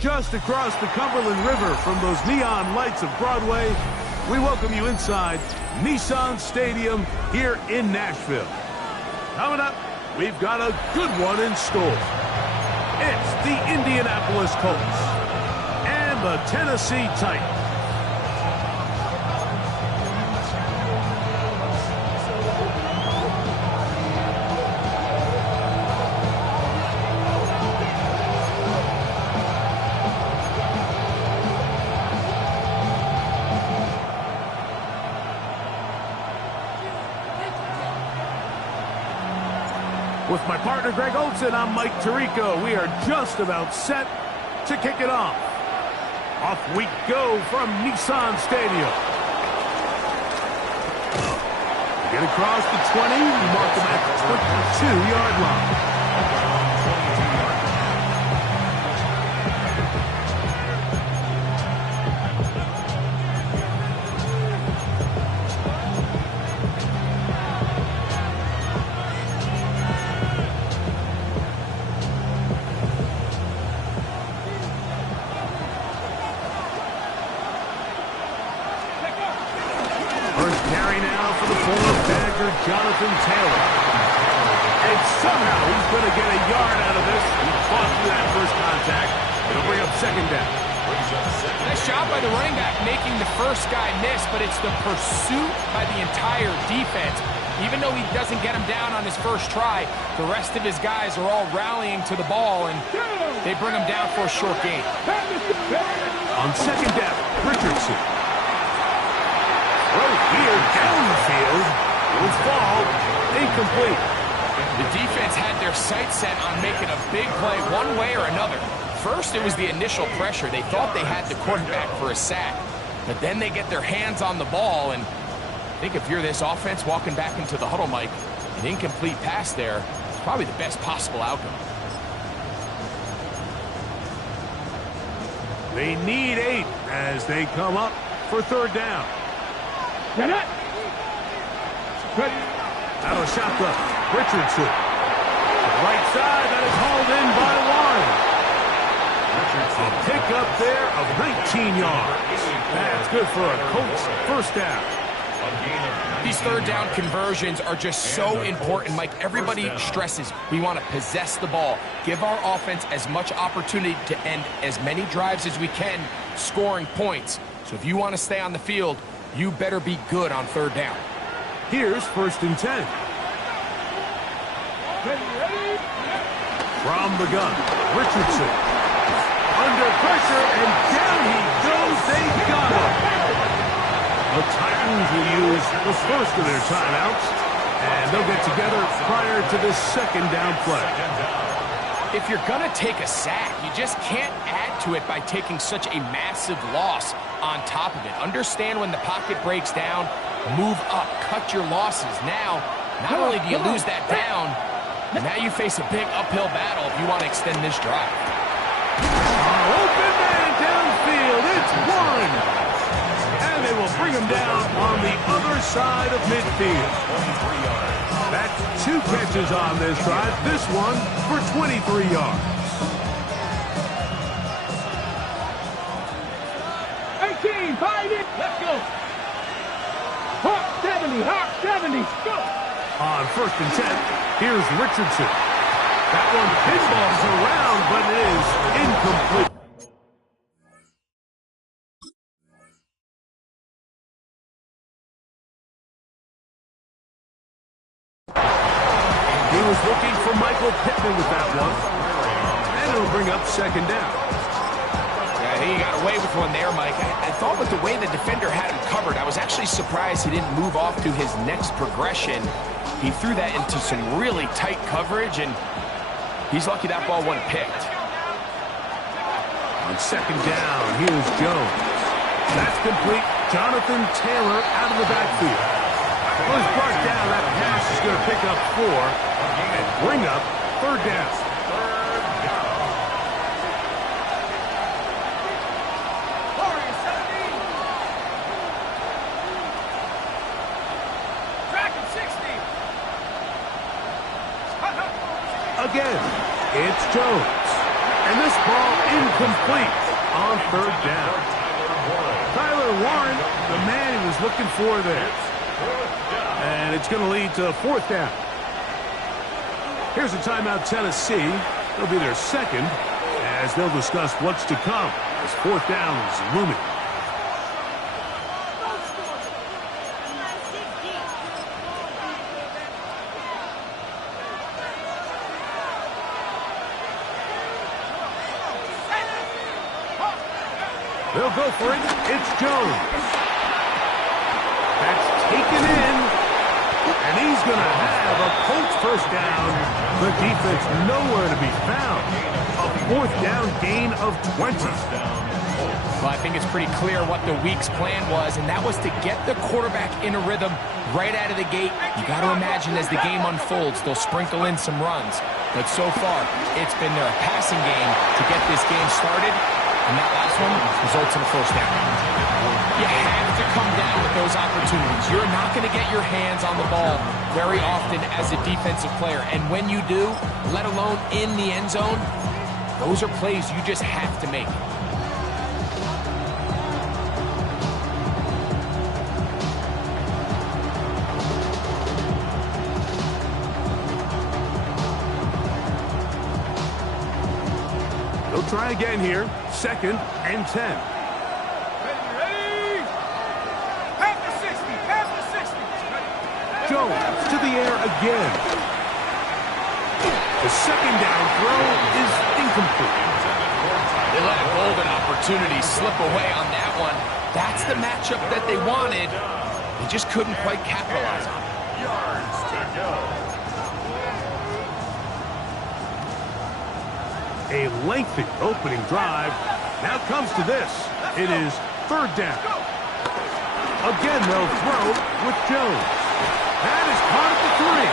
Just across the Cumberland River from those neon lights of Broadway, we welcome you inside Nissan Stadium here in Nashville. Coming up, we've got a good one in store. It's the Indianapolis Colts and the Tennessee Titans. With my partner, Greg Olson, I'm Mike Tirico. We are just about set to kick it off. Off we go from Nissan Stadium. Get across the 20, mark them at the 22-yard line. Jonathan Taylor. And somehow he's going to get a yard out of this. He fought through that first contact. It'll bring up second down. Nice job by the running back making the first guy miss, but it's the pursuit by the entire defense. Even though he doesn't get him down on his first try, the rest of his guys are all rallying to the ball, and they bring him down for a short gain. On second down, Richardson. Right here, downfield. Will fall, incomplete. The defense had their sights set on making a big play one way or another. First, it was the initial pressure. They thought they had the quarterback for a sack. But then they get their hands on the ball, and I think if you're this offense walking back into the huddle, Mike, an incomplete pass there is probably the best possible outcome. They need 8 as they come up for third down. Out of shotgun, Richardson. Right side, that is hauled in by Warren. A pickup there of 19 yards. That's good for a Colts first down. These third down conversions are just so important, Mike. Everybody stresses we want to possess the ball, give our offense as much opportunity to end as many drives as we can, scoring points. So if you want to stay on the field, you better be good on third down. Here's first and 10. From the gun, Richardson. Under pressure, and down he goes. They got him. The Titans will use the first of their timeouts, and they'll get together prior to this second down play. If you're going to take a sack, you just can't add to it by taking such a massive loss on top of it. Understand when the pocket breaks down, move up, cut your losses. Now, not only do you lose that down, now you face a big uphill battle if you want to extend this drive. Open man downfield, it's Warren. And they will bring him down on the other side of midfield. That's 2 catches on this drive, this one for 23 yards. 18, fight it, let's go. Hawk 70, go. On first and 10, here's Richardson. That one pinballs around, but it is incomplete. He was looking for Michael Pittman with that one. And it'll bring up second down. Yeah, I think he got away with one there, Mike. I thought with the way the defender had him covered, I was actually surprised he didn't move off to his next progression. He threw that into some really tight coverage, and he's lucky that ball wasn't picked. On second down, here's Jones. That's complete. Jonathan Taylor out of the backfield. Once brought down, that pass is going to pick up 4 and bring up third down. Again, it's Jones. And this ball incomplete on third down. Tyler Warren, the man he was looking for there. And it's going to lead to fourth down. Here's a timeout, Tennessee. It'll be their second as they'll discuss what's to come as fourth down is looming. They'll go for it. It's Jones. That's taken in. And he's going to have a Colts first down. The defense nowhere to be found. A fourth down gain of 20. Well, I think it's pretty clear what the week's plan was, and that was to get the quarterback in a rhythm right out of the gate. You got to imagine as the game unfolds, they'll sprinkle in some runs. But so far, it's been their passing game to get this game started. And that last one results in a first down. You have to come down with those opportunities. You're not going to get your hands on the ball very often as a defensive player. And when you do, let alone in the end zone, those are plays you just have to make. They'll try again here. Second and 10. Ready? Half the 60. Jones to the air again. The second down throw is incomplete. They let a golden opportunity slip away on that one. That's the matchup that they wanted. They just couldn't quite capitalize on it. Yards to go. A lengthy opening drive. Now comes to this. It is third down. Again, they'll throw with Jones. That is caught at the 3.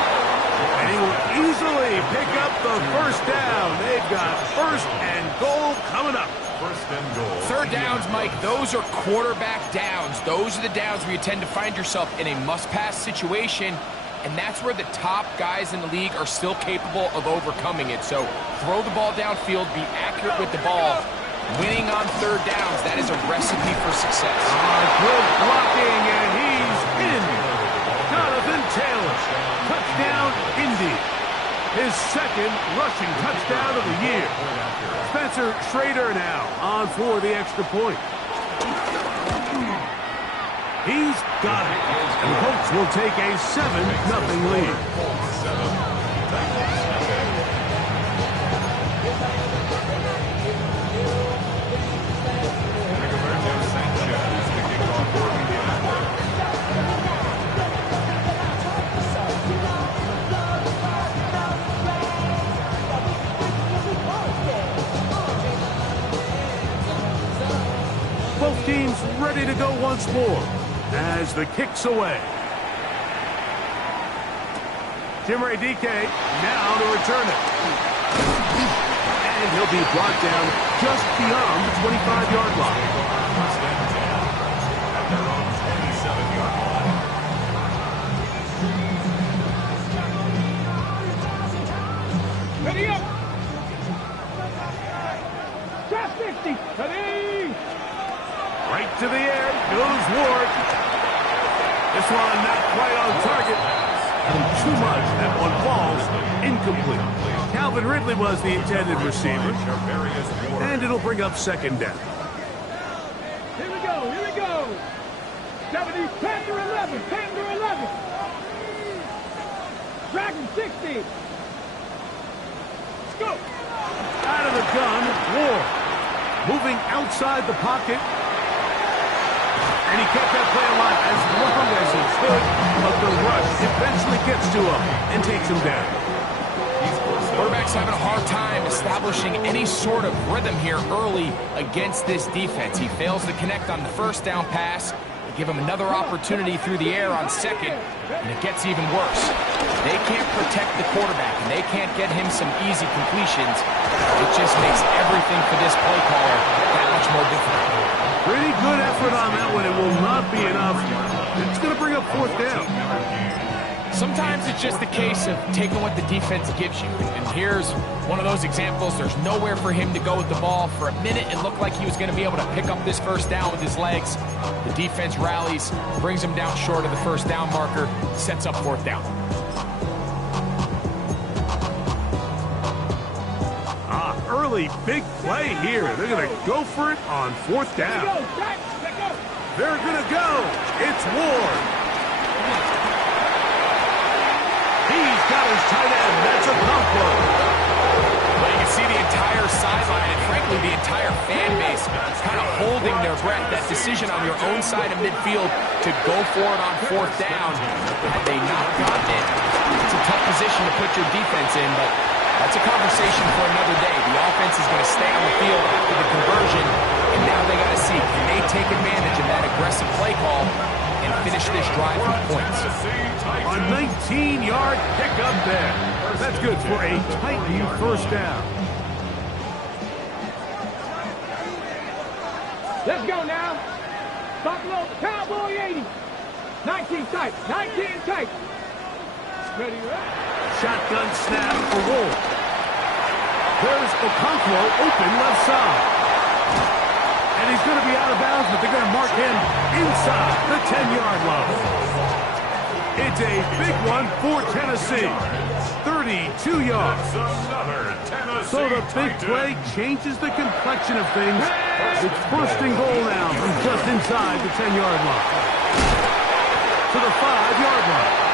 And he will easily pick up the first down. They've got first and goal coming up. First and goal. Third downs, Mike, those are quarterback downs. Those are the downs where you tend to find yourself in a must-pass situation. And that's where the top guys in the league are still capable of overcoming it. So throw the ball downfield, be accurate with the ball. Winning on third downs, that is a recipe for success. Good blocking, and he's in. Jonathan Taylor, touchdown, Indy. His second rushing touchdown of the year. Spencer Schrader now on for the extra point. He's got it. And the Colts will take a 7-0 lead. Both teams ready to go once more as the kick's away. Chimere Dike now to return it. And he'll be brought down just beyond the 25-yard line. First and 10 at their own 27-yard line. Ready up. Drop 60. Ready. Right to the air goes Ward. This one not quite on target. Too much. That one falls incomplete. Calvin Ridley was the intended receiver. And it'll bring up second down. Here we go. 70, 10 to 11. Dragon 60. Let's go. Out of the gun, Ward. Moving outside the pocket. And he kept that play alive as long as he could, but the rush eventually gets to him and takes him down. Quarterback's having a hard time establishing any sort of rhythm here early against this defense. He fails to connect on the first down pass. They give him another opportunity through the air on second, and it gets even worse. They can't protect the quarterback, and they can't get him some easy completions. It just makes everything for this play caller that much more difficult. Pretty good effort on that one. It will not be enough. It's going to bring up fourth down. Sometimes it's just a case of taking what the defense gives you. And here's one of those examples. There's nowhere for him to go with the ball. For a minute, it looked like he was going to be able to pick up this first down with his legs. The defense rallies, brings him down short of the first down marker, sets up fourth down. Early big play here. They're going to go for it on fourth down. They're going to go. It's Ward. He's got his tight end. That's a Okonkwo. Well, you can see the entire sideline and, frankly, the entire fan base kind of holding their breath. That decision on your own side of midfield to go for it on fourth down. Had they not gotten it, it's a tough position to put your defense in, but that's a conversation for another day. The offense is going to stay on the field after the conversion, and now they got to see, can they take advantage of that aggressive play call and finish this drive with points? A 19-yard pickup there. That's good for a Titan first down. Let's go now. Buffalo Cowboy 80. 19 tight. 19 tight. Ready, right? Shotgun snap for Wolf. There's Okonkwo open left side. And he's going to be out of bounds, but they're going to mark him inside the 10-yard line. It's a big one for Tennessee. 32 yards. So the big play changes the complexion of things. It's first and goal now from just inside the 10-yard line. To the 5-yard line.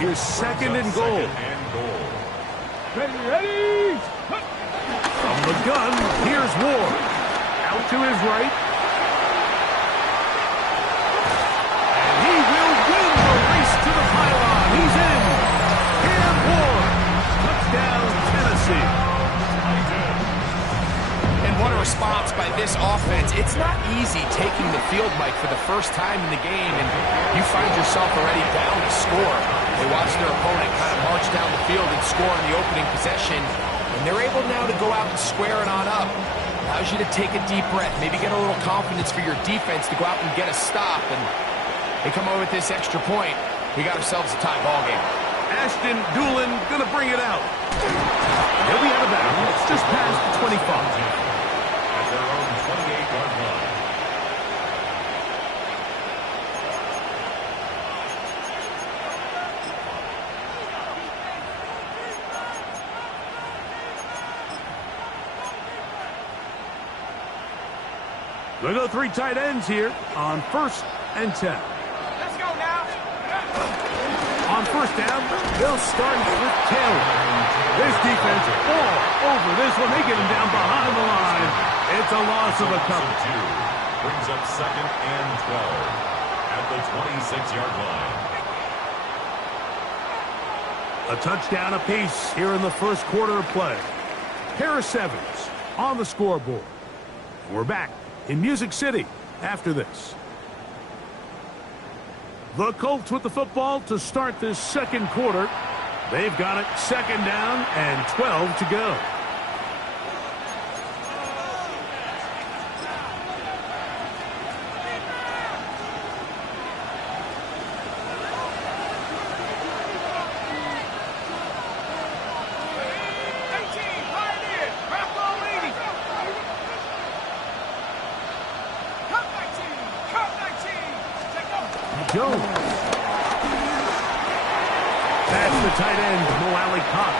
Here's second and goal. Ready. From the gun, here's Ward. Out to his right. And he will win the race to the pylon. He's in. Cam Ward. Touchdown, Tennessee. And what a response by this offense. It's not easy taking the field, Mike, for the first time in the game, and you find yourself already down to score. They watch their opponent kind of march down the field and score in the opening possession, and they're able now to go out and square it on up. Allows you to take a deep breath, maybe get a little confidence for your defense to go out and get a stop, and they come over with this extra point. We got ourselves a tie ball game. Ashton Dulin gonna bring it out. He'll be out of bounds just past the 25. At their own 28-yard line. They'll go three tight ends here on first and 10. Let's go now. On first down, they'll start with Taylor. This defense all over this one. They get him down behind the line. It's a loss of a couple. Brings up second and 12 at the 26-yard line. A touchdown apiece here in the first quarter of play. Harris Evans on the scoreboard. We're back in Music City after this. The Colts with the football to start this second quarter. They've got it second down and 12 to go. Jones. That's the tight end, Mo Alley-Cox.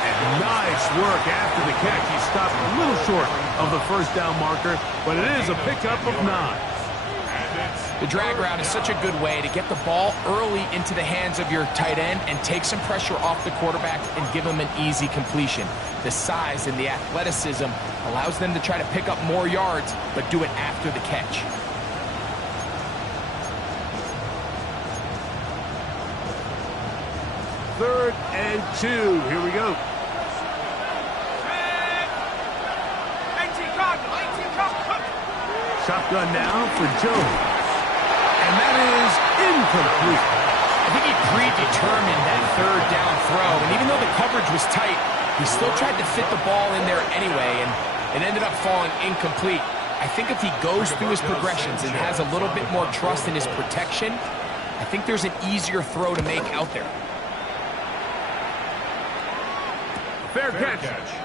And nice work after the catch. He stopped a little short of the first down marker, but it is a pickup of 9. The drag route is such a good way to get the ball early into the hands of your tight end and take some pressure off the quarterback and give him an easy completion. The size and the athleticism allows them to try to pick up more yards, but do it after the catch. Third and 2. Here we go. Shotgun now for Jones. And that is incomplete. I think he predetermined that third down throw, and even though the coverage was tight, he still tried to fit the ball in there anyway, and it ended up falling incomplete. I think if he goes through his progressions and has a little bit more trust in his protection, I think there's an easier throw to make out there. Fair catch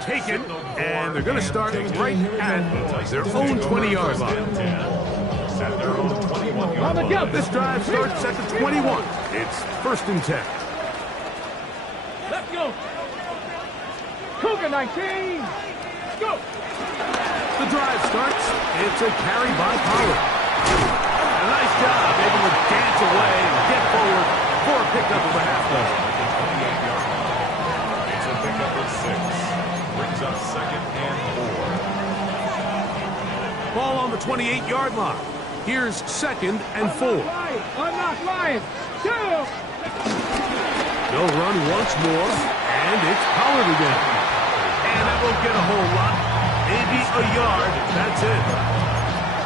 taken, and they're going to start right at their own 20-yard line. This drive starts at the 21. It's 1st and 10. Let's go. Cougar 19. Go. The drive starts. It's a carry by Pollard. A nice job, able to dance away and get forward for a pickup of a half dozen. It's a pickup of 6. Brings up 2nd and 4. Ball on the 28-yard line. Here's 2nd and 4. Unlock Lions. Two. They'll run once more, and it's Pollard again. And that won't get a whole lot. Maybe a yard. That's it.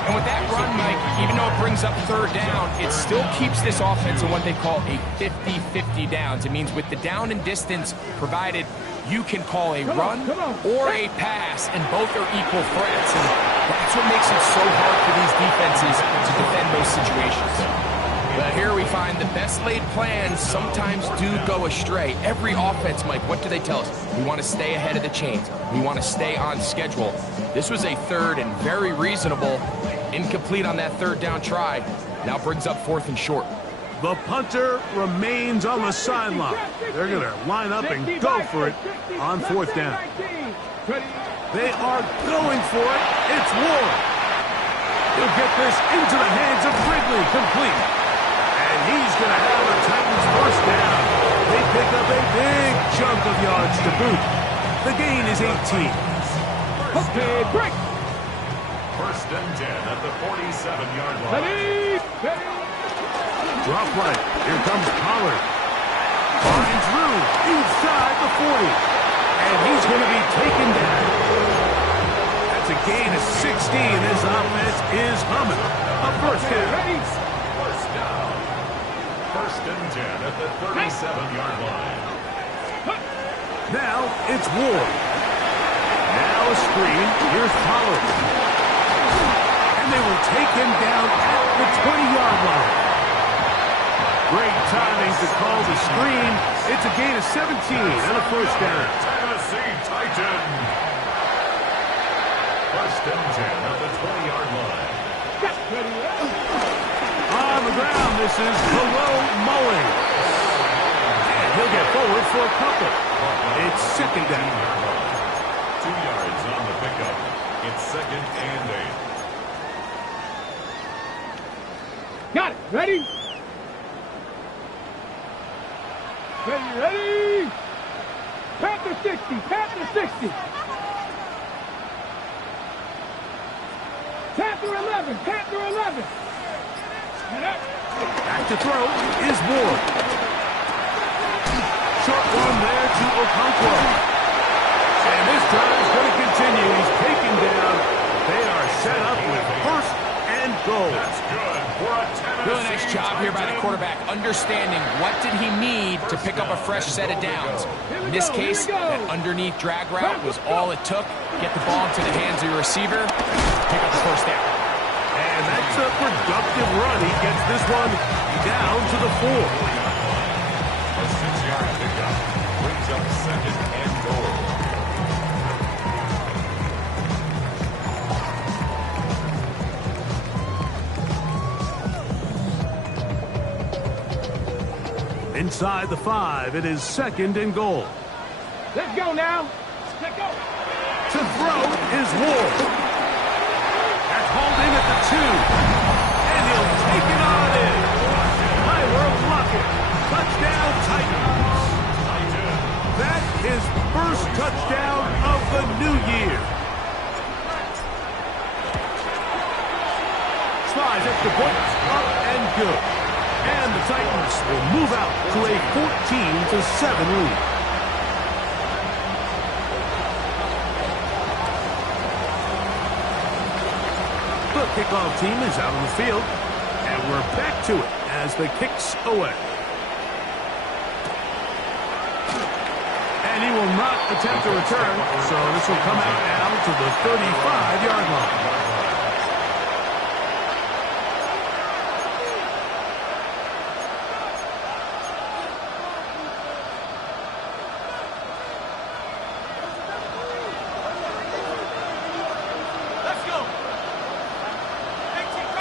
And with that run, Mike, even though it brings up 3rd down, it still keeps this offense in what they call a 50-50 downs. It means with the down and distance provided, you can call a run or a pass, and both are equal threats. And that's what makes it so hard for these defenses to defend those situations. But here we find the best laid plans sometimes do go astray. Every offense, Mike, what do they tell us? We want to stay ahead of the chains. We want to stay on schedule. This was a 3rd and very reasonable. Incomplete on that 3rd down try. Now brings up 4th and short. The punter remains on the sideline. They're going to line up and go for it on 4th down. They are going for it. It's Ward. He'll get this into the hands of Wrigley, complete. And he's going to have the Titans 1st down. They pick up a big chunk of yards to boot. The gain is 18. Okay, break. 1st and 10 at the 47-yard line. Ready. Drop right. Here comes Pollard. Finds room inside the 40. And he's going to be taken down. That's a gain of 16. This offense is humming. A 1st down. Ready. 1st down. 1st and 10 at the 37-yard line. Now it's Ward. Now a screen. Here's Pollard. And they will take him down at the 20-yard line. Great timing to call the screen. It's a gain of 17 and a 1st down. Tennessee Titans. 1st and 10 at the 20-yard line. On the ground, this is below Mullen. And he'll get forward for a couple. It's 2nd down. 2 yards on the pickup. It's 2nd and 8. Got it. Ready. Ready. Panther 60. Panther 60. Panther 11. Panther 11. Back to throw is Ward. Short one there to Okonkwo. And this drive is going to continue. He's taken down. They are set up with 1st and goal. That's good for a Tennessee. Really nice job here by the quarterback, understanding what did he need to pick up a fresh set of downs. In this case, that underneath drag route was all it took. Get the ball into the hands of your receiver, pick up the 1st down. And that's a productive run. He gets this one down to the 4. A 6-yard pickup brings up 2nd and goal. Inside the 5, it is 2nd and goal. Let's go now. Let's go. To throw is Ward. That's hauled in at the 2. And he'll take it on in. Ira Lockett. Touchdown Titans. That is 1st touchdown of the new year. Slides extra point. Up and good. And the Titans will move out to a 14-7 lead. The kickoff team is out on the field, and we're back to it as the kicks away. And he will not attempt to return, so this will come out now to the 35-yard line.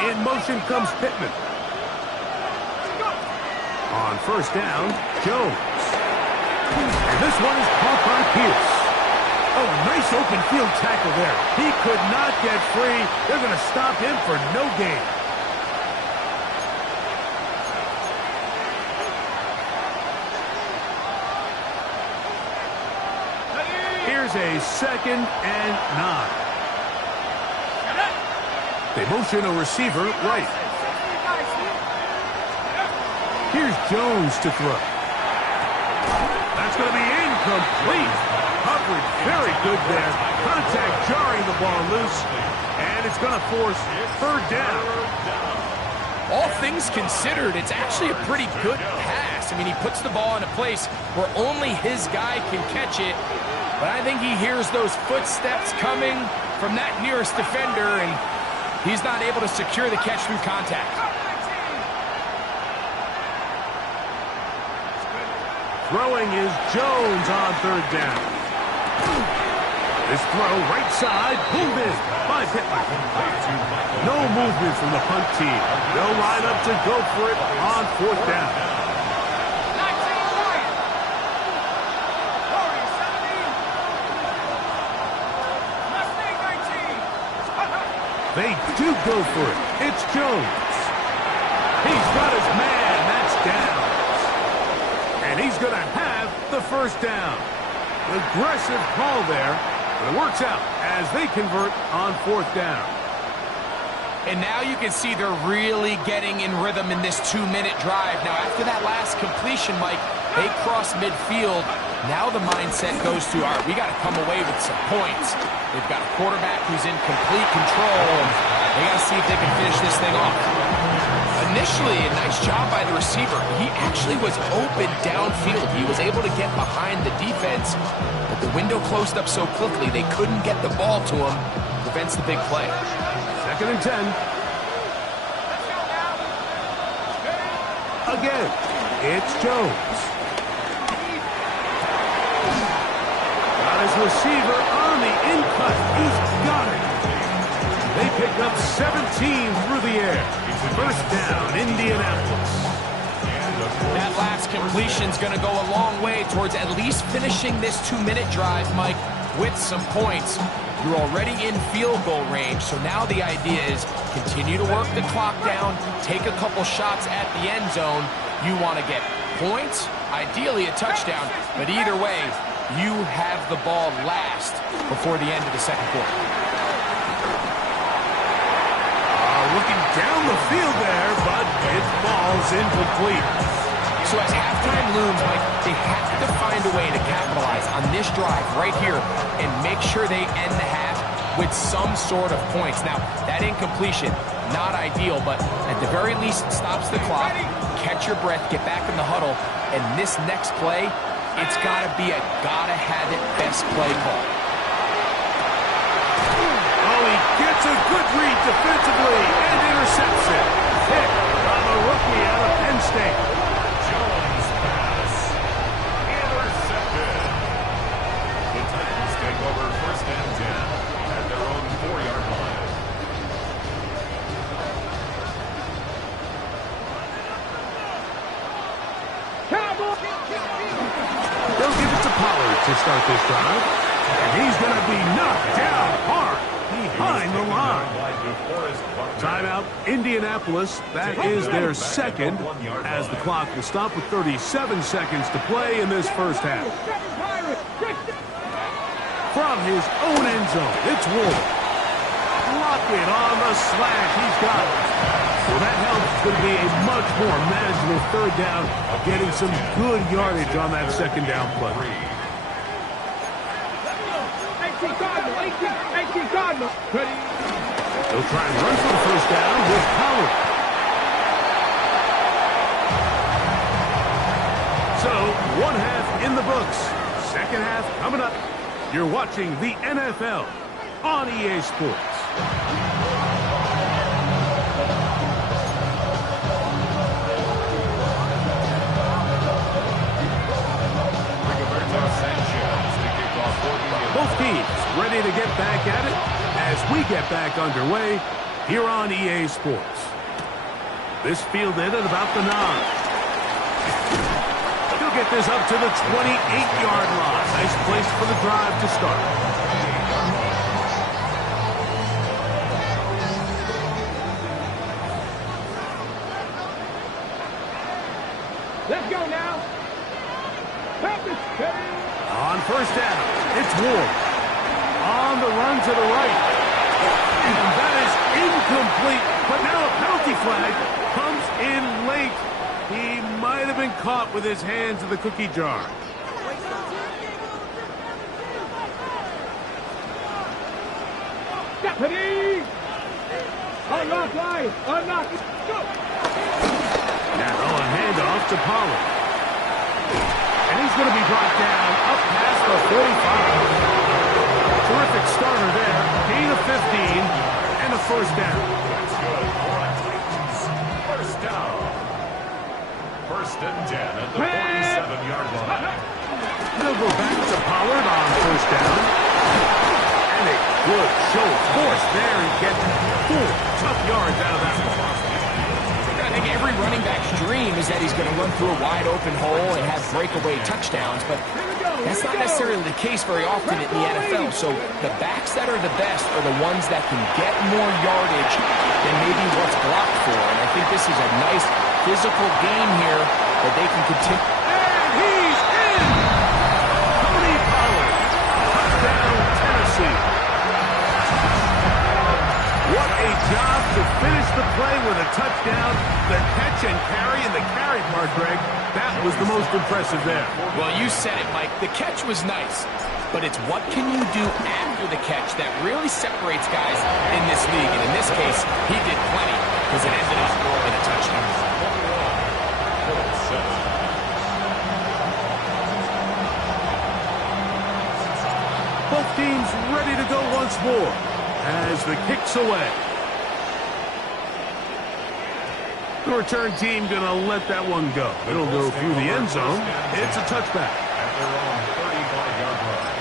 In motion comes Pittman. On first down, Jones. And this one is caught by Pierce. Oh, nice open field tackle there. He could not get free. They're going to stop him for no gain. Here's a 2nd and 9. They motion a receiver right. Here's Jones to throw. That's going to be incomplete. Coverage very good there. Contact jarring the ball loose. And it's going to force 3rd down. All things considered, it's actually a pretty good pass. I mean, he puts the ball in a place where only his guy can catch it. But I think he hears those footsteps coming from that nearest defender, and he's not able to secure the catch through contact. Throwing is Jones on 3rd down. This throw right side, pulled in by Pittman. No movement from the punt team. They'll line up to go for it on 4th down. They do go for it. It's Jones. He's got his man. That's down. And he's going to have the 1st down. Aggressive call there, but it works out as they convert on 4th down. And now you can see they're really getting in rhythm in this 2-minute drive. Now, after that last completion, Mike, they cross midfield. Now the mindset goes to, all right, we got to come away with some points. They've got a quarterback who's in complete control, and they got to see if they can finish this thing off. Initially, a nice job by the receiver. He actually was open downfield. He was able to get behind the defense, but the window closed up so quickly they couldn't get the ball to him. Prevents the big play. 2nd and 10. Again, it's Jones. Got his receiver on the in-cut. He's got it. They pick up 17 through the air. 1st down, Indianapolis. That last completion's going to go a long way towards at least finishing this 2-minute drive, Mike, with some points. You're already in field goal range, so now the idea is continue to work the clock down, take a couple shots at the end zone. You want to get points, ideally a touchdown, but either way, you have the ball last before the end of the 2nd quarter. Looking down the field there, but it falls incomplete. So as halftime looms, Mike, they have to find a way to capitalize on this drive right here and make sure they end the half with some sort of points. Now, that incompletion, not ideal, but at the very least, it stops the clock. Catch your breath, get back in the huddle, and this next play, it's got to be a gotta-have-it best play call. Oh, he gets a good read defensively and intercepts it. Pick on the rookie out of Penn State. Jones pass. Intercepted. The Titans take over 1st and 10 at their own 4-yard line. They'll give it to Pollard to start this drive. And he's going to be knocked down hard behind the line. Timeout, Indianapolis. That is their 2nd, as the clock will stop with 37 seconds to play in this 1st half. From his own end zone, it's Ward. Lockett on the slash. He's got it. Well, that helps. It's going to be a much more manageable 3rd down, getting some good yardage on that 2nd down play. 18 Cardinals. They'll try and run for the 1st down with Pollard. So, 1 half in the books. 2nd half coming up. You're watching the NFL on EA Sports. Both teams ready to get back at it as we get back underway here on EA Sports. This fielded at about the 9. He'll get this up to the 28-yard line. Nice place for the drive to start. Let's go now. On first down, it's Ward. On the run to the right. And that is incomplete. But now a penalty flag comes in late. He might have been caught with his hands in the cookie jar. Deputy! Unlock line! Unlock! Go! Now a handoff to Pollard. And he's going to be brought down up past the 45. Terrific starter there. Gain of 15 and a first down. That's good. First down. First and 10 at the 47-yard line. They'll go back to Pollard on first down. And a good show of force there. He gets 4 tough yards out of that one. I think every running back's dream is that he's going to run through a wide open hole and have breakaway touchdowns, but that's not necessarily the case very often in the NFL. So the backs that are the best are the ones that can get more yardage than maybe what's blocked for. And I think this is a nice physical game here that they can continue. And he's in! Tony Pollard. Touchdown, Tennessee. What a job to finish the play with a touchdown. The catch and carry, and the carry part, Greg, that was the most impressive there. Well, you said it, Mike. The catch was nice, but it's what can you do after the catch that really separates guys in this league. And in this case, he did plenty because it ended up in a touchdown. Both teams ready to go once more as the kick's away. The return team going to let that one go. It'll go through the end zone. It's a touchback. At their own 35-yard line.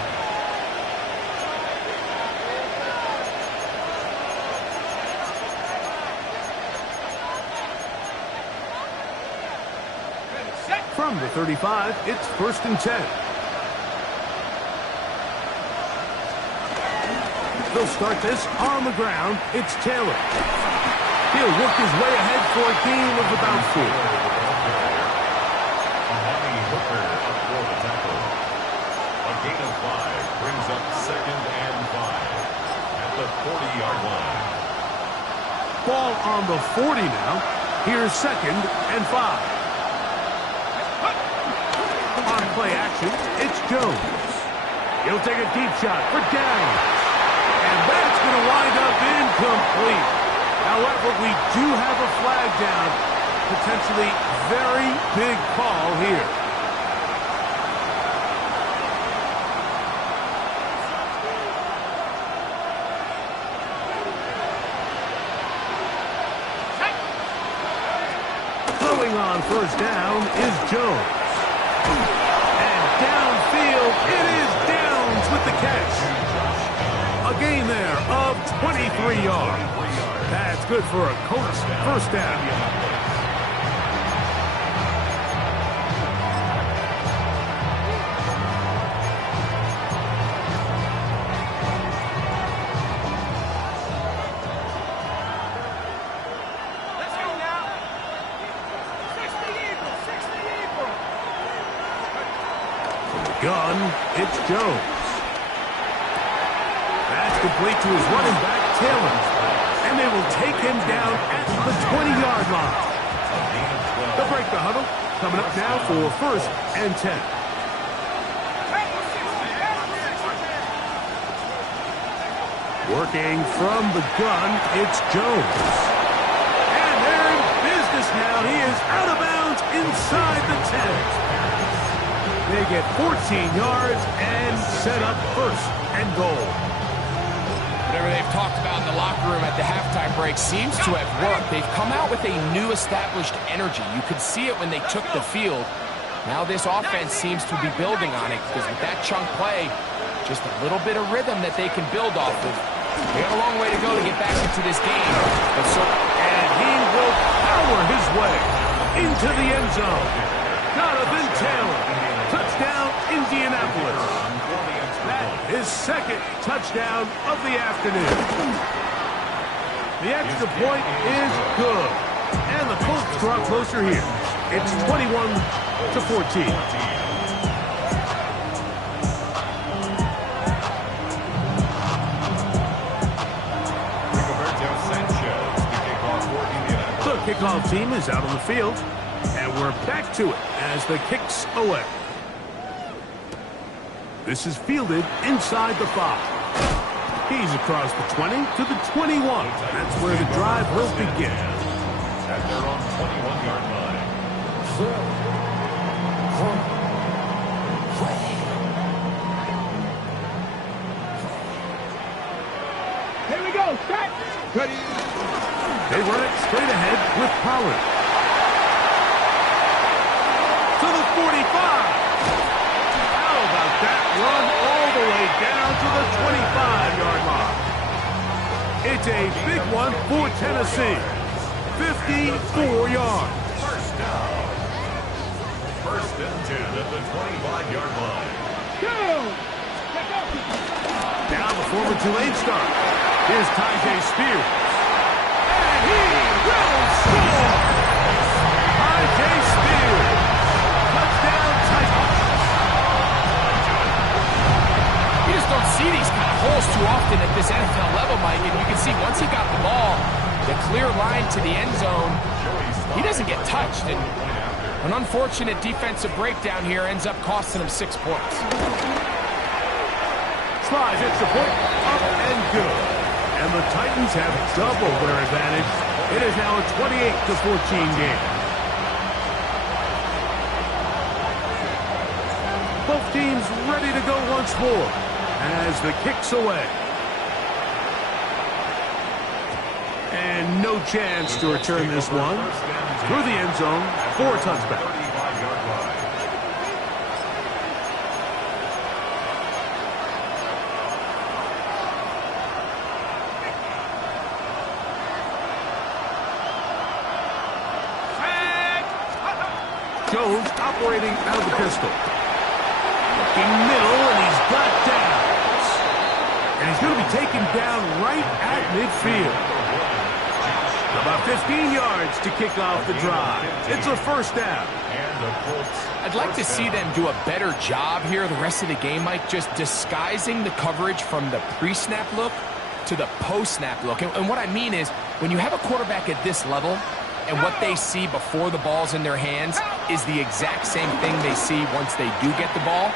From the 35, it's first and 10. They'll start this on the ground. It's Taylor. He'll work his way ahead for a gain of about 4. Amani Hooker up for the tackle. A gain of 5 brings up second and 5 at the 40-yard line. Ball on the 40 now. Here's second and 5. On play action, it's Jones. He'll take a deep shot for down. And that's going to wind up incomplete. However, we do have a flag down. Potentially very big call here. Throwing on first down is Jones. And downfield, it is Downs with the catch. A gain there of 23 yards. That's good for a Colts first down. Gun, it's Jones. That's complete to his running back, Taylor. And they will take him down at the 20-yard line. They'll break the huddle. Coming up now for first and 10. Working from the gun, it's Jones. And they're in business now. He is out of bounds inside the 10. They get 14 yards and set up first and goal. Whatever they've talked about in the locker room at the halftime break seems to have worked. They've come out with a new established energy. You could see it when they took the field. Now this offense seems to be building on it because with that chunk play, just a little bit of rhythm that they can build off of. They got a long way to go to get back into this game. And he will power his way into the end zone. Jonathan Taylor, touchdown Indianapolis. That is second touchdown of the afternoon. The extra point is good. And the Colts draw closer here. It's 21-14. The kickoff team is out on the field, and we're back to it as the kick's away. This is fielded inside the 5. He's across the 20 to the 21. That's where the drive will begin. At their own 21-yard line. Here we go. Set. Ready. They run it straight ahead with Pollard. To the 45. How about that run all the way down to the 25-yard line? It's a big one for Tennessee. 54 yards. First down. First and 10 at the 25-yard line. Now the former Tulane star. Here's Tyjae Spears. And he will score! Tyjae Spears. Touchdown Titans. You just don't see these kind of holes too often at this NFL level, Mike. And you can see once he got the ball, the clear line to the end zone, he doesn't get touched. And an unfortunate defensive breakdown here ends up costing him 6 points. Slides extra point, up and good. And the Titans have doubled their advantage. It is now a 28-14 game. Both teams ready to go once more as the kick's away. And no chance to return this one through the end zone for a touchback. Jones operating out of the pistol. Looking middle, and he's got downs. And he's going to be taken down right at midfield. About 15 yards to kick off the drive. It's a first down. I'd like to see them do a better job here the rest of the game, Mike, just disguising the coverage from the pre-snap look to the post-snap look. And what I mean is, when you have a quarterback at this level, and what they see before the ball's in their hands is the exact same thing they see once they do get the ball,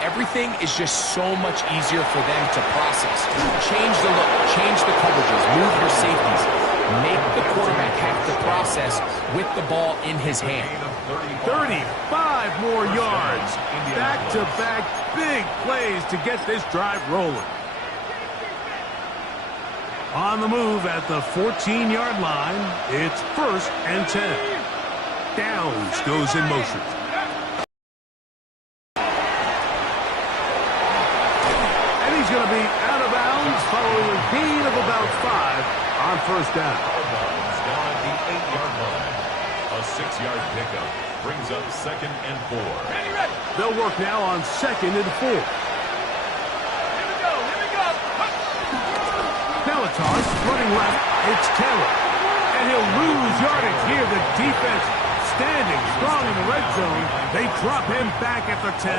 everything is just so much easier for them to process. Change the look, change the coverages, move your safeties. Make the quarterback have to process with the ball in his hand. 35 more yards. Back-to-back big plays to get this drive rolling. On the move at the 14-yard line, it's first and 10. Downs goes in motion. And he's going to be out of bounds following a gain of about 5 on first down. Down at the 8-yard line. A 6-yard pickup brings up second and 4. They'll work now on second and 4. Toss, running left, it's Taylor. And he'll lose yardage here. The defense standing strong in the red zone. They drop him back at the 10.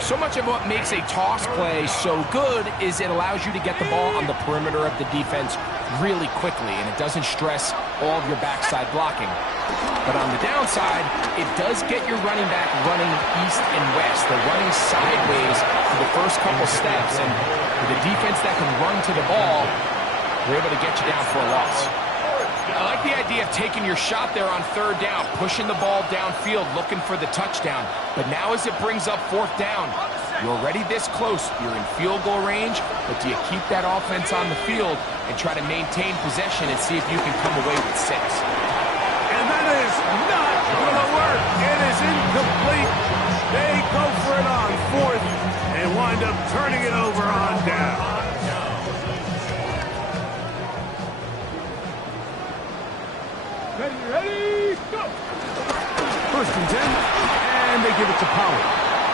So much of what makes a toss play so good is it allows you to get the ball on the perimeter of the defense really quickly, and it doesn't stress all of your backside blocking. But on the downside, it does get your running back running east and west. They're running sideways for the first couple steps, and with a defense that can run to the ball, they're able to get you down for a loss. I like the idea of taking your shot there on third down, pushing the ball downfield, looking for the touchdown. But now as it brings up fourth down, you're already this close. You're in field goal range, but do you keep that offense on the field and try to maintain possession and see if you can come away with 6? And that is not going to work. It is incomplete. They go for it on fourth and wind up turning it over on down. First and 10, and they give it to Pollard.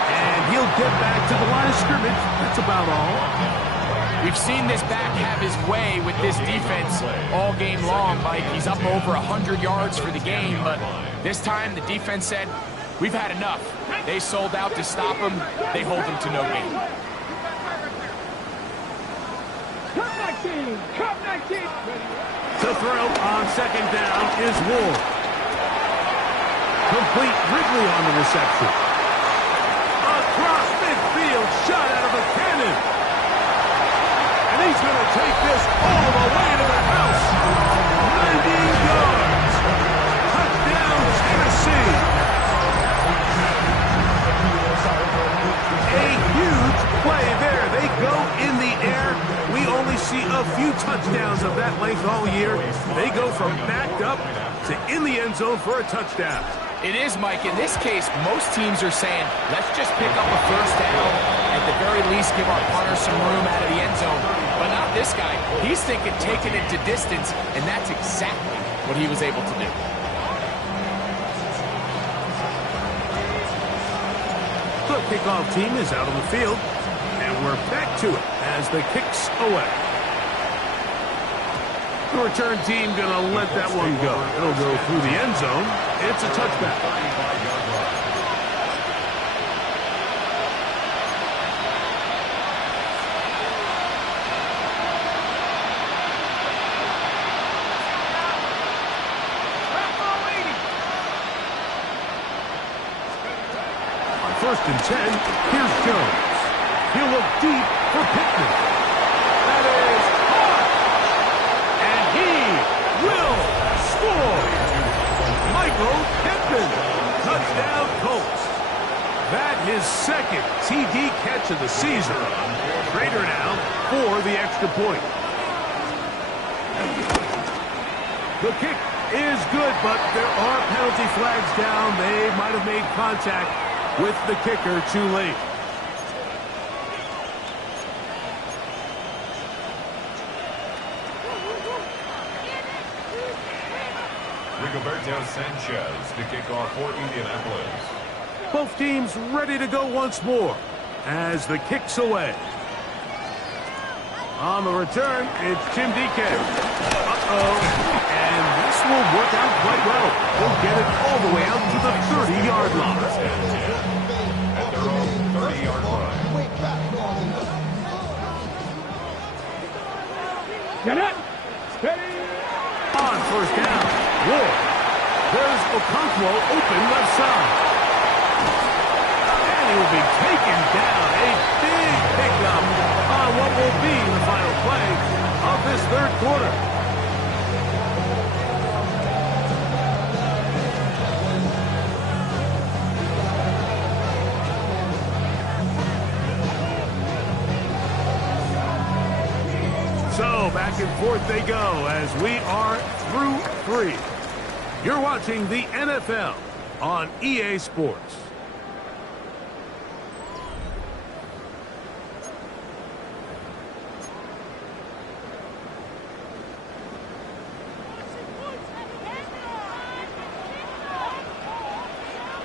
And he'll get back to the line of scrimmage. That's about all. We've seen this back have his way with this defense all game long, Mike. He's up over 100 yards for the game, but this time the defense said, we've had enough. They sold out to stop him. They hold him to no gain. Cup 19. To throw on second down is Ward. Complete Ridley on the reception. Across midfield, shot out of a cannon. And he's going to take this all the way to the house. 90 yards. Touchdown, Tennessee. A huge play there. They go in the air. We only see a few touchdowns of that length all year. They go from backed up to in the end zone for a touchdown. It is, Mike. In this case, most teams are saying, let's just pick up a first down. At the very least, give our punter some room out of the end zone. But not this guy. He's thinking taking it to distance, and that's exactly what he was able to do. The kickoff team is out on the field, and we're back to it as the kick's away. The return team going to let that one go. It'll go through the end zone. It's a touchback. On first and 10, here's Jones. He'll look deep for Pittman. That is hard. And he will score. Michael Pittman. Touchdown Colts. That his second TD catch of the season. Trader now for the extra point. The kick is good, but there are penalty flags down. They might have made contact with the kicker too late. Rigoberto Sanchez to kick off for Indianapolis. Both teams ready to go once more as the kick's away. On the return, it's Tim DK. And this will work out quite well. He'll get it all the way out to the 30-yard line. At their own 30-yard line. Get it. Steady. On first down, Ward. There's Okonkwo open left side. And he will be taken down. A big pickup on what will be the final play of this third quarter. So back and forth they go as we are through 3. You're watching the NFL on EA Sports.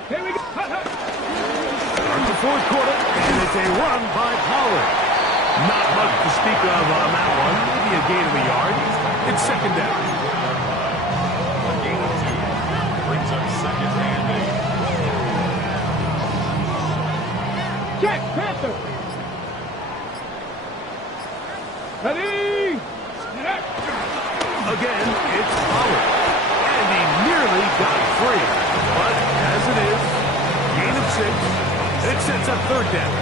Here we go. Start the fourth quarter, and it's a run by Pollard. Not much to speak of on that one. Maybe a gain of a yard. It's second down. A gain of 2 brings up second and 8. Check. Panther. Ready. Get it. Again, it's Pollard. And he nearly got free. But as it is, gain of 6. It sets up third down.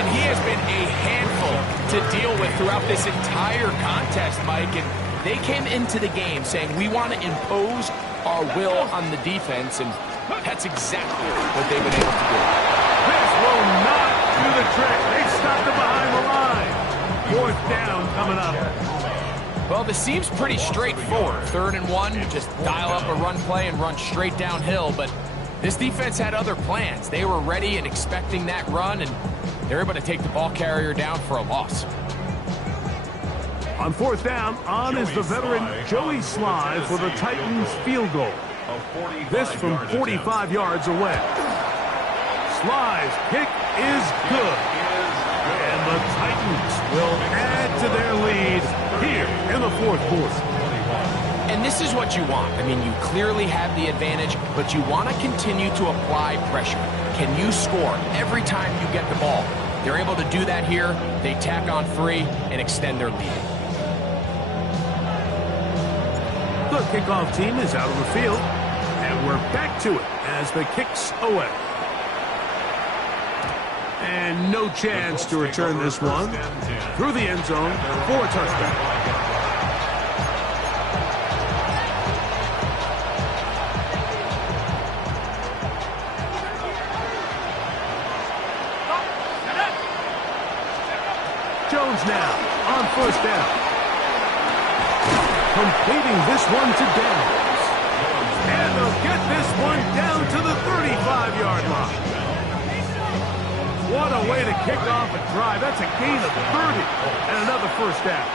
And he has been a handful to deal with throughout this entire contest, Mike. And they came into the game saying, we want to impose our will on the defense, and that's exactly what they've been able to do. This will not do the trick. They stopped it behind the line. Fourth down coming up. Well, this seems pretty straightforward. 3rd and 1, just dial up a run play and run straight downhill. But this defense had other plans. They were ready and expecting that run, and they're able to take the ball carrier down for a loss. On fourth down, on is the veteran Joey Sly for the Titans field goal. This from 45 yards away. Sly's kick is good. And the Titans will add to their lead here in the fourth quarter. And this is what you want. I mean, you clearly have the advantage, but you want to continue to apply pressure. Can you score every time you get the ball? They're able to do that here. They tack on 3 and extend their lead. The kickoff team is out of the field, and we're back to it as the kick's away. And no chance to return this one through the end zone for a touchdown. Jones now on first down. Completing this one to Downs. And they'll get this one down to the 35-yard line. What a way to kick off a drive. That's a gain of 30 and another first down.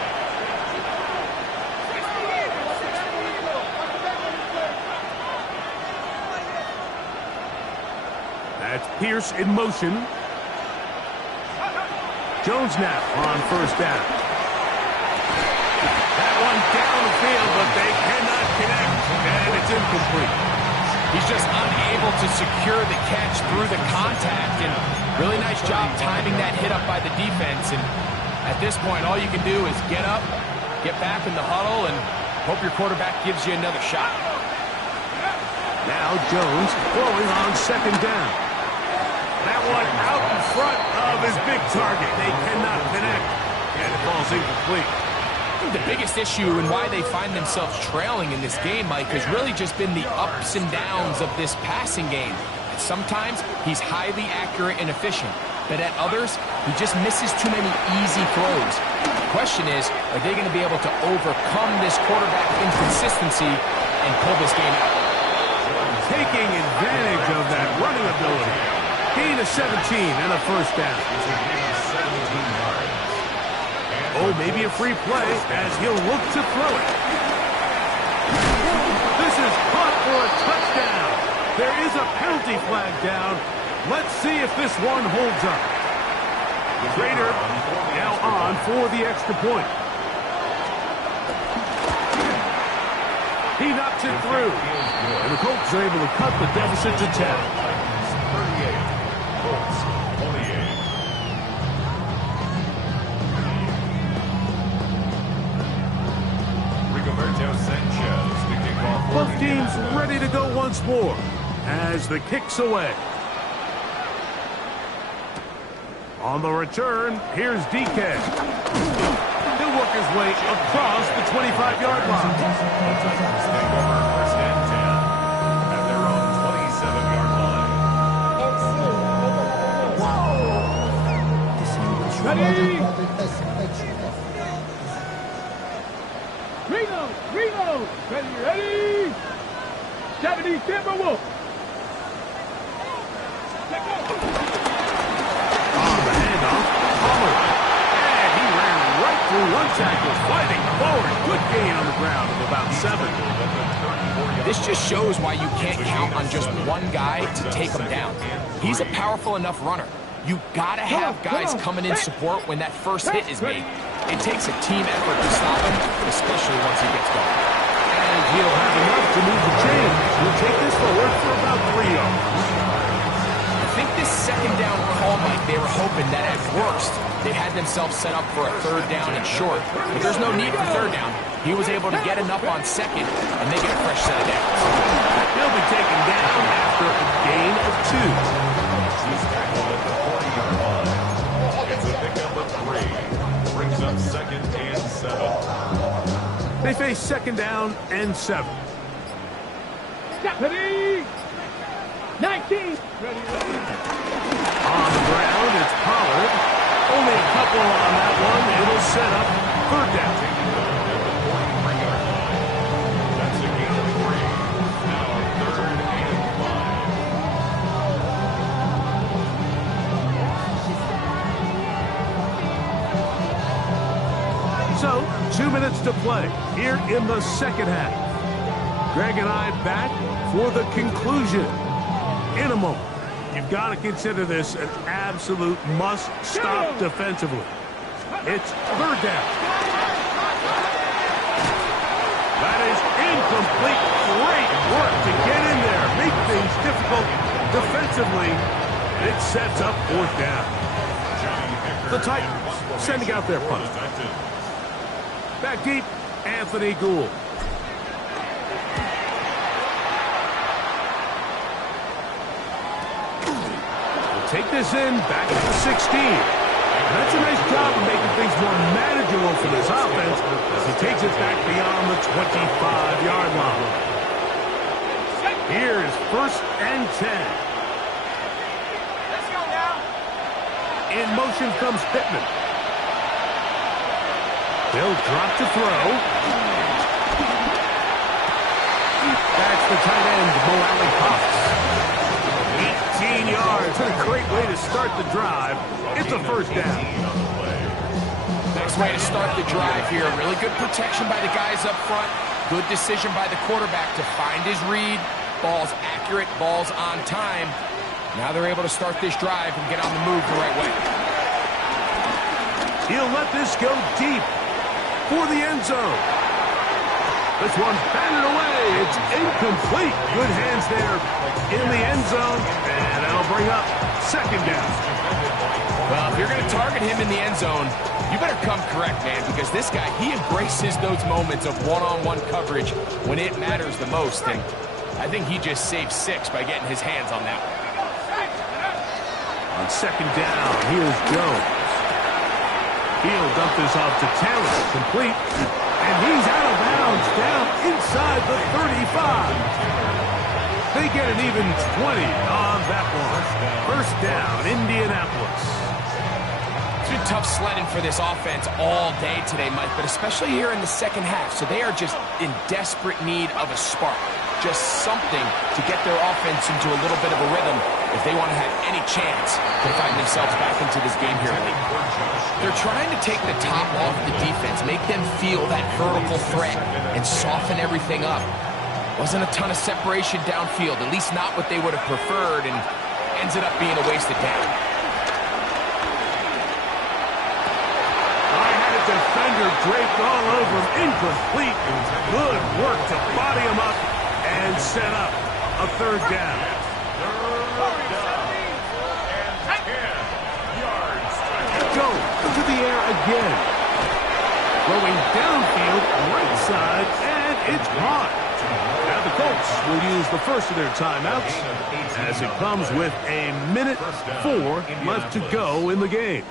That's Pierce in motion. Jones now on first down. That one down the field, but they cannot connect, and it's incomplete. He's just unable to secure the catch through the contact, and really nice job timing that hit up by the defense. And at this point, all you can do is get up, get back in the huddle, and hope your quarterback gives you another shot. Now Jones throwing on second down. That one out in front of his big target. They cannot connect, and it falls incomplete. I think the biggest issue and why they find themselves trailing in this game, Mike, has really just been the ups and downs of this passing game. Sometimes he's highly accurate and efficient, but at others, he just misses too many easy throws. The question is, are they going to be able to overcome this quarterback inconsistency and pull this game out? Taking advantage of that running ability. Gain of 17 and a first down. Oh, maybe a free play as he'll look to throw it. This is caught for a touchdown. There is a penalty flag down. Let's see if this one holds up. Trader now on for the extra point. He knocks it through. And the Colts are able to cut the deficit to 10. Both teams ready to go once more as the kick's away. On the return, here's DK. He'll work his way across the 25-yard line. First and 10 at their own 27-yard line. Ready? Reno, ready? 70 Timberwolves. On the handoff, Pollard. And he ran right through one tackle, fighting forward. Good gain on the ground of about 7. This just shows why you can't count on just one guy to take him down. He's a powerful enough runner. You gotta have guys coming in support when that first hit is made. It takes a team effort to stop him, especially once he gets going. And he'll have enough to move the chain. He'll take this forward for about 3 yards. I think this second down call, Mike, they were hoping that at worst, they had themselves set up for a third down and short. But there's no need for third down. He was able to get enough on second and make it a fresh set of downs. He'll be taken down after a gain of 2. He's tackled at the 40-yard line. It's a pickup of 3. Brings up second and 7. They face second down and 7. Ready? 19. Ready. On the ground, it's Pollard. Only a couple on that one. It'll set up third down. That's a gain of 3. Now third and 5. So, 2 minutes to play here in the second half. Greg and I back for the conclusion. In a moment, you've got to consider this an absolute must-stop defensively. It's third down. That is incomplete. Great work to get in there, make things difficult defensively. It sets up fourth down. The Titans sending out their punt. Back deep, Anthony Gould. We'll take this in, back at the 16. That's a nice job of making things more manageable for this offense as he takes it back beyond the 25-yard line. Here is 1st and 10. Let's go now. In motion comes Pittman. They'll drop to throw. That's the tight end, Mo Alley-Cox. 18 yards. A great way to start the drive. It's a first down. Nice way to start the drive here. Really good protection by the guys up front. Good decision by the quarterback to find his read. Ball's accurate, ball's on time. Now they're able to start this drive and get on the move the right way. He'll let this go deep for the end zone. This one batted away. It's incomplete. Good hands there in the end zone, and that'll bring up second down. Well, if you're going to target him in the end zone, you better come correct, man, because this guy, he embraces those moments of one-on-one coverage when it matters the most, and I think he just saved 6 by getting his hands on that one. On second down, here's Jones. He'll dump this off to Taylor, complete, and he's out of bounds down inside the 35. They get an even 20 on that one. First down, Indianapolis. It's been tough sledding for this offense all day today, Mike, but especially here in the second half. So they are just in desperate need of a spark. Just something to get their offense into a little bit of a rhythm if they want to have any chance to find themselves back into this game here late. They're trying to take the top off the defense, make them feel that vertical threat, and soften everything up. Wasn't a ton of separation downfield, at least not what they would have preferred, and ends it up being a wasted down. I had a defender draped all over him, incomplete. Good work to body him up and set up a third down. Jones to the air again. Throwing downfield, right side, and it's caught. Now the Colts will use the first of their timeouts as it comes with a minute 4 left to go in the game.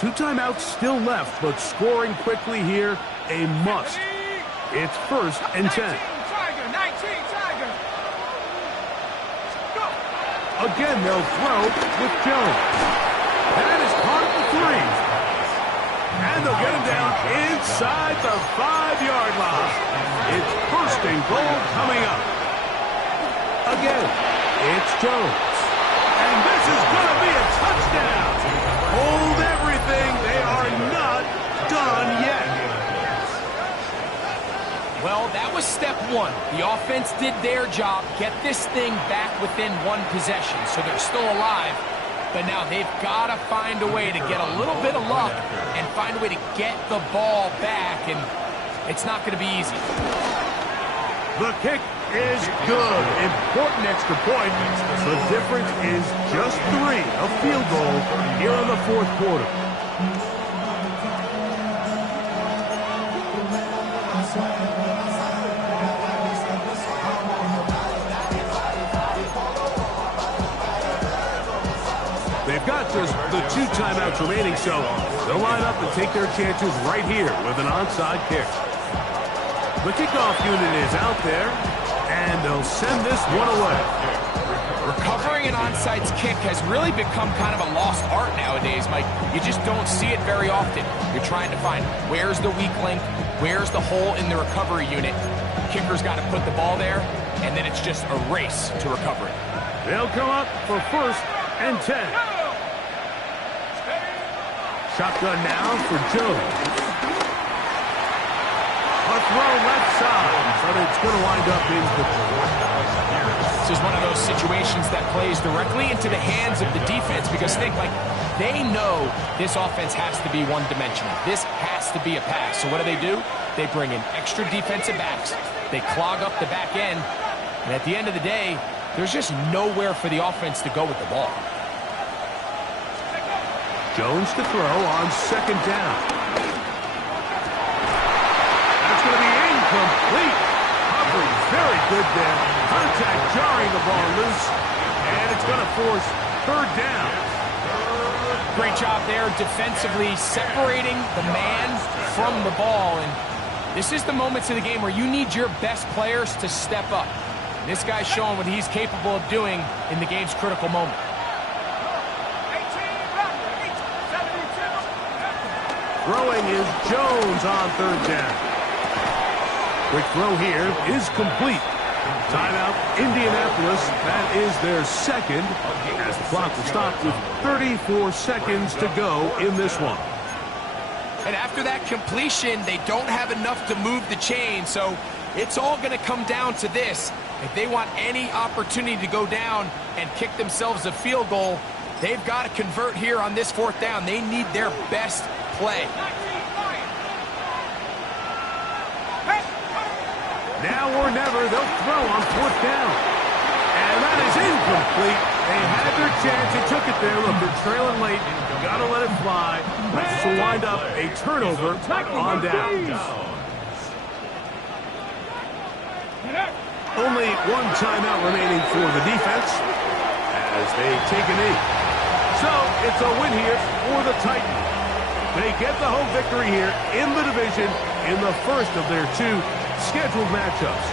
Two timeouts still left, but scoring quickly here, a must. It's 1st and 10. Again, they'll throw with Jones. That is caught at the 3. And they'll get him down inside the 5-yard line. It's 1st and goal coming up. Again, it's Jones. And this is going to be a touchdown. Hold everything. They are not done yet. Well, that was step 1. The offense did their job, get this thing back within 1 possession, so they're still alive. But now they've got to find a way to get a little bit of luck and find a way to get the ball back, and it's not going to be easy. The kick is good. Important extra point. The difference is just 3, a field goal here in the 4th quarter. They've got just the 2 timeouts remaining, so they'll line up and take their chances right here with an onside kick. The kickoff unit is out there, and they'll send this one away. Recovering an onside kick has really become kind of a lost art nowadays, Mike. You just don't see it very often. You're trying to find where's the weak link, where's the hole in the recovery unit. Kicker's got to put the ball there, and then it's just a race to recover it. They'll come up for 1st and 10. Shotgun now for Jones. A throw left side, but it's going to wind up incomplete. This is one of those situations that plays directly into the hands of the defense because they know this offense has to be one-dimensional. This has to be a pass. So what do? They bring in extra defensive backs. They clog up the back end. And at the end of the day, there's just nowhere for the offense to go with the ball. Jones to throw on second down. That's going to be incomplete. Coverage very good there. Contact jarring the ball loose. And it's going to force third down. Great job there defensively, separating the man from the ball. And this is the moments of the game where you need your best players to step up. This guy's showing what he's capable of doing in the game's critical moment. Throwing is Jones on third down. Quick throw here is complete. Timeout, Indianapolis. That is their second, as the clock will stop with 34 seconds to go in this one. And after that completion, they don't have enough to move the chain, so it's all going to come down to this. If they want any opportunity to go down and kick themselves a field goal, they've got to convert here on this fourth down. They need their best play. Now or never, they'll throw on fourth down. And that is incomplete. They had their chance. They took it there. Look, they're trailing late. Got to let it fly. This will wind up a turnover on down. Only one timeout remaining for the defense as they take a knee. So it's a win here for the Titans. They get the home victory here in the division in the first of their two scheduled matchups.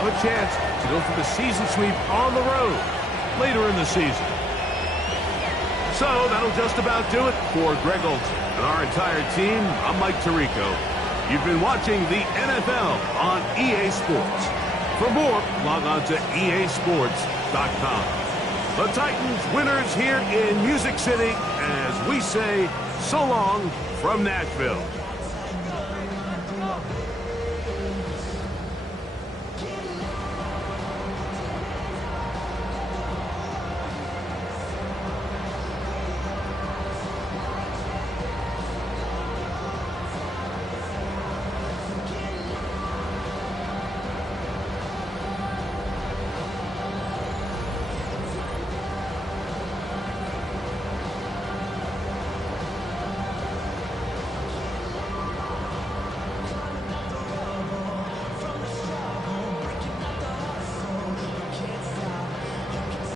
Have a chance to go for the season sweep on the road later in the season. So that'll just about do it for Greg Olsen and our entire team. I'm Mike Tirico. You've been watching the NFL on EA Sports. For more, log on to easports.com. The Titans winners here in Music City as we say so long from Nashville.